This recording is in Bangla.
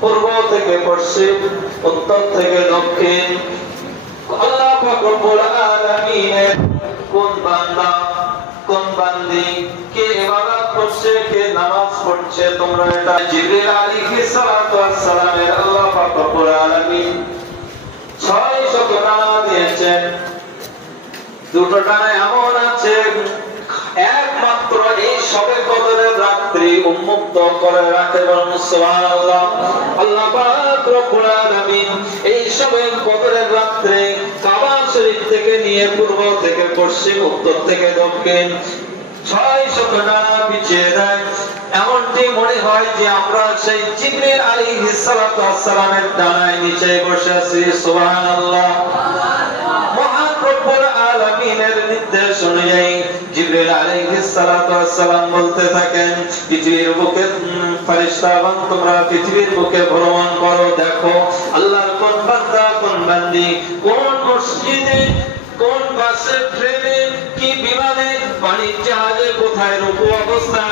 পূর্ব থেকে পশ্চিম, উত্তর থেকে দক্ষিণ। আল্লাহ পাক রব্বুল আলামিনের কোন বান্দা কোন বান্দি কে ইবাদত করছে, কে নামাজ পড়ছে, তোমরা এটা জিবরিল আলাইহিস সালাতু ওয়াস সালামের আল্লাহ পাক রব্বুল আলামিন 600 ডানা দিয়েছেন। দুটো ডানা এমন আছে একমাত্র এই শবে কদরের রাত্রি উন্মুক্ত করে রাখে। বলুন সুবহানাল্লাহ। আল্লাহ পাক রব্বুল আলামিন এই শবে কদরের রাত্রে কাবা শরীফ থেকে নিয়ে পূর্ব থেকে পশ্চিম, উত্তর থেকে দক্ষিণ 600 ডানা বিছিয়ে দেয়। এমনটি মনে হয় যে আমরা সেই জিবরিল আলাইহিস সালাতু ওয়াস সালামের ডানায় নিচে বসে আছি। সুবহানাল্লাহ। মহান রব্বুল আলামিনের নির্দেশ অনুযায়ী জিবরিল আলাইহিস সালাতু ওয়াস সালাম বলতে থাকেন, পৃথিবীর বুকে ফেরেশতাগণ তোমরা পৃথিবীর বুকে ভ্রমণ করো, দেখো আল্লাহর কোন বান্দা কোন বান্দি কোন মসজিদে, কোন বাসে, ট্রেনে, কি বিমানে, পানির জাহাজে, কোথায় রুকু অবস্থা